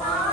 와.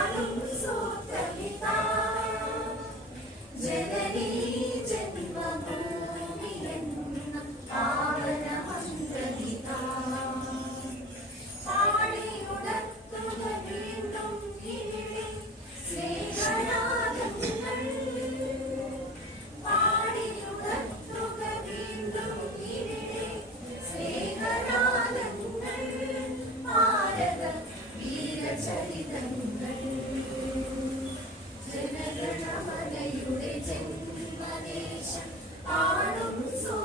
ஆடும் so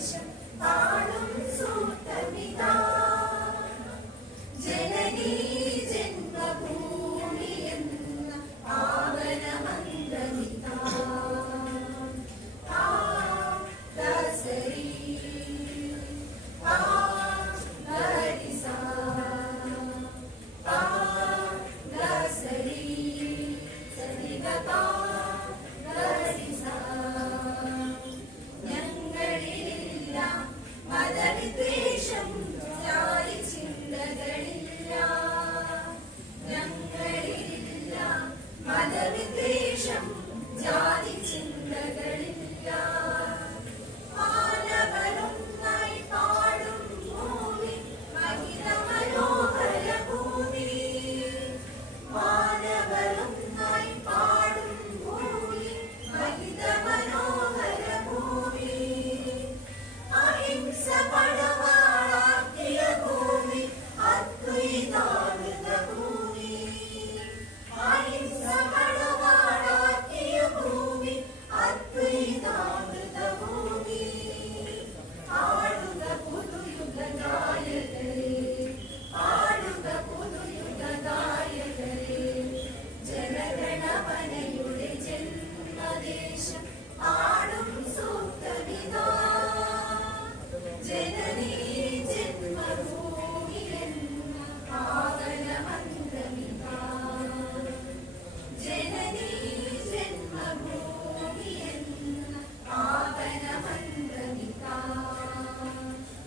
salvation.